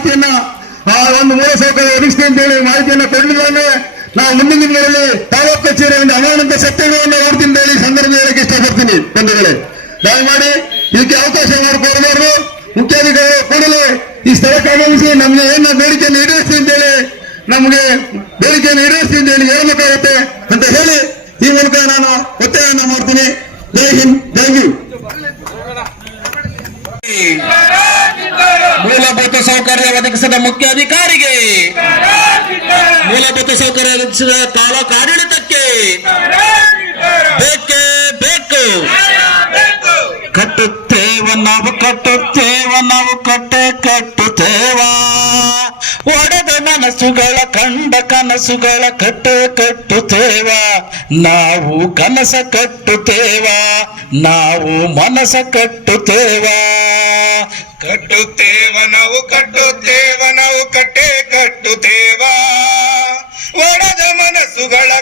ಮಾಹಿತಿಯನ್ನ, ಆ ಒಂದು ಮೂಲಸೌಕರ್ಯ ಒದಗಿಸ್ತೀವಿ ಅಂತ ಹೇಳಿ ಮಾಹಿತಿಯನ್ನ ಕೊಡಲಿಲ್ಲ ನಾವು ಮುಂದಿನ ದಿನಗಳಲ್ಲಿ ತಾಲೂಕು ಕಚೇರಿಯಲ್ಲಿ ಅನಾನಂತ ಸತ್ಯಗಳನ್ನು ನೋಡ್ತೀನಿ ಹೇಳಿ ಸಂದರ್ಭ ಹೇಳಕ್ಕೆ ಇಷ್ಟಪಡ್ತೀನಿ ಬಂಧುಗಳೇ. ದಯಮಾಡಿ ಇದಕ್ಕೆ ಅವಕಾಶ ಮಾಡಿಕೊಡಬಾರ್ದು. ಮುಖ್ಯಾಧಿಕಾರಿಗಳು ಕೂಡಲೇ ಈ ಸ್ಥಳಕ್ಕೆ ಆಗಮಿಸಿ ನಮ್ಗೆ ಏನ ಬೇಡಿಕೆಯನ್ನು ಈಡೇರಿಸಿ ಅಂತೇಳಿ ನಮ್ಗೆ ಬೇಡಿಕೆಯನ್ನು ಈಡೇರಿಸಿ ಅಂತ ಹೇಳಿ ಹೇಳಬೇಕಾಗುತ್ತೆ ಅಂತ ಹೇಳಿ ಈ ಮೂಲಕ ನಾನು ಒತ್ತಾಯವನ್ನು ಮಾಡ್ತೀನಿ. ಒದಗಿಸಿದ ಮುಖ್ಯ ಅಧಿಕಾರಿಗೆ ಮೂಲಭೂತ ಸೌಕರ್ಯ ತಾಲೂಕು ಆಡಳಿತಕ್ಕೆ ಬೇಕೇ ಬೇಕು. ಕಟ್ಟುತ್ತೇವ ನಾವು ಕಟ್ಟುತ್ತೇವ ನಾವು, ಕಟ್ಟೆ ಕಟ್ಟುತ್ತೇವ. ಒಡೆದ ಮನಸ್ಸುಗಳ, ಕಂಡ ಕನಸುಗಳ ಕಟ್ಟೆ ಕಟ್ಟುತ್ತೇವ. ನಾವು ಕನಸ ಕಟ್ಟುತ್ತೇವ, ನಾವು ಮನಸ ಕಟ್ಟುತ್ತೇವ. ಕಟ್ಟುತ್ತೇವ ನಾವು, ಕಟ್ಟುತ್ತೇವ.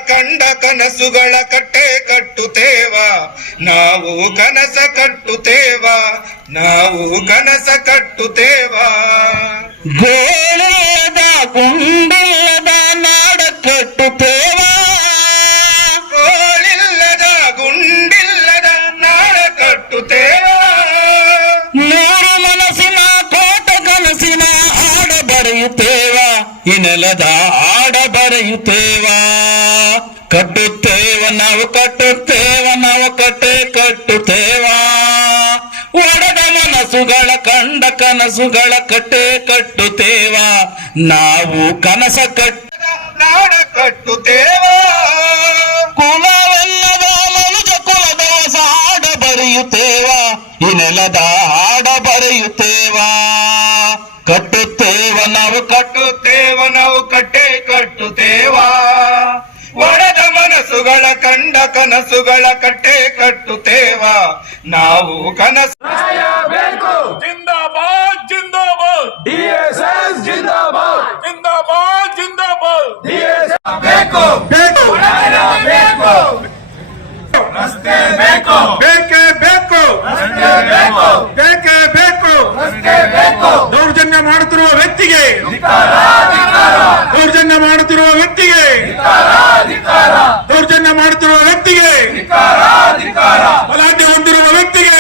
ಕಂಡ ಕನಸುಗಳ ಕಟ್ಟೆ ಕಟ್ಟುತ್ತೇವ. ನಾವು ಕನಸ ಕಟ್ಟುತ್ತೇವ. ನಾವು ಕನಸ ಕಟ್ಟುತ್ತೇವ. ಗೋಳದ ಗುಂಡಲ್ಲದ ನಾಡ ಕಟ್ಟುತ್ತೇವ. ಗೋಳಿಲ್ಲದ ಗುಂಡಿಲ್ಲದ ನಾಡ ಕಟ್ಟುತ್ತೇವ. ನೂರು ಮನಸ್ಸಿನ ಕೋಟ ಕನಸಿನ ಹಾಡ ಬರೆಯುತ್ತೇವ. ಈ ನೆಲದ ಹಾಡ ಬರೆಯುತ್ತೇವ. ಕಟ್ಟುತ್ತೇವ, ನಾವು ಕಟ್ಟುತ್ತೇವ, ನಾವು ಕಟ್ಟೆ ಕಟ್ಟುತ್ತೇವ. ಒಡೆದ ಮನಸ್ಸುಗಳ ಕಂಡ ಕನಸುಗಳ ಕಟ್ಟೆ ಕಟ್ಟುತ್ತೇವ. ನಾವು ಕನಸ ಕಟ್ಟ ನಾಡ ಕಟ್ಟುತ್ತೇವ. ಕುಲವೆಲ್ಲದ ಮನುಜ ಕುಲದ ಸಾಡ ಬರೆಯುತ್ತೇವ. ಈ ನೆಲದ ಹಾಡ ಬರೆಯುತ್ತೇವ. ಕಟ್ಟುತ್ತೇವ, ನಾವು ಕಟ್ಟುತ್ತೇವ ಕನಸುಗಳ ಕಟ್ಟೆ ಕಟ್ಟುತ್ತೇವ. ನಾವು ಕನಸು ಜಿಂದಾಬಾದ್ ಜಿಂದಾಬಾದ್. ಡಿಎಸ್ಎಸ್ ಜಿಂದಾಬಾದ್. ಜಿಂದಾಬಾದ್ ಜಿಂದಾಬಾದ್. ಡಿಎಸ್ಎಸ್ ಬೇಕು. ಬೇಕು. ಬೇಕು. ರಸ್ತೆ ಬೇಕು. ಬೇಕೇ ಬೇಕು. ರಸ್ತೆ ಬೇಕು. ಬೇಕೇ ಬೇಕು. ರಸ್ತೆ ಬೇಕು. ದೌರ್ಜನ್ಯ ಮಾಡುತ್ತಿರುವ ವ್ಯಕ್ತಿಗೆ. ದೌರ್ಜನ್ಯ ಮಾಡುತ್ತಿರುವ ವ್ಯಕ್ತಿಗೆ. ಬಲಾಢ್ಯ ಹೊಂದಿರುವ ವ್ಯಕ್ತಿಗೆ.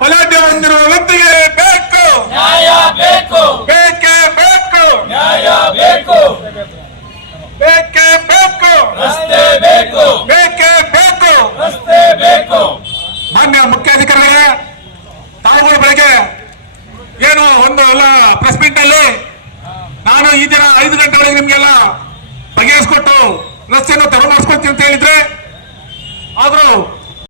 ಬಲಾಢ್ಯ ಹೊಂದಿರುವ ವ್ಯಕ್ತಿಗೆ ಬೇಕು. ನ್ಯಾಯ ಬೇಕು. ಬೇಕೇ ಬೇಕು. ನ್ಯಾಯ ಬೇಕು. ಬೇಕೇ ಬೇಕು. ರಸ್ತೆ ಬೇಕು. ಬೇಕೇ ಬೇಕು. ರಸ್ತೆ ಬೇಕು. ಮಾನ್ಯ ಮುಖ್ಯಾಧಿಕಾರಿಗಳೇ ತಾವುಗಳು ಬೆಳಗ್ಗೆ ಏನು ಒಂದು ಎಲ್ಲ ಪ್ರೆಸ್ ಮೀಟ್ನಲ್ಲಿ ನಾನು ಈ ದಿನ ಐದು ಗಂಟೆವರೆಗೆ ನಿಮ್ಗೆಲ್ಲ ಬಗೆಹರಿಸ್ಕೊಟ್ಟು ರಸ್ತೆಯನ್ನು ತೆರವು ಮಾಡಿಸ್ಕೊಳ್ತೀವಿ ಅಂತ ಹೇಳಿದ್ರೆ ಆದರೂ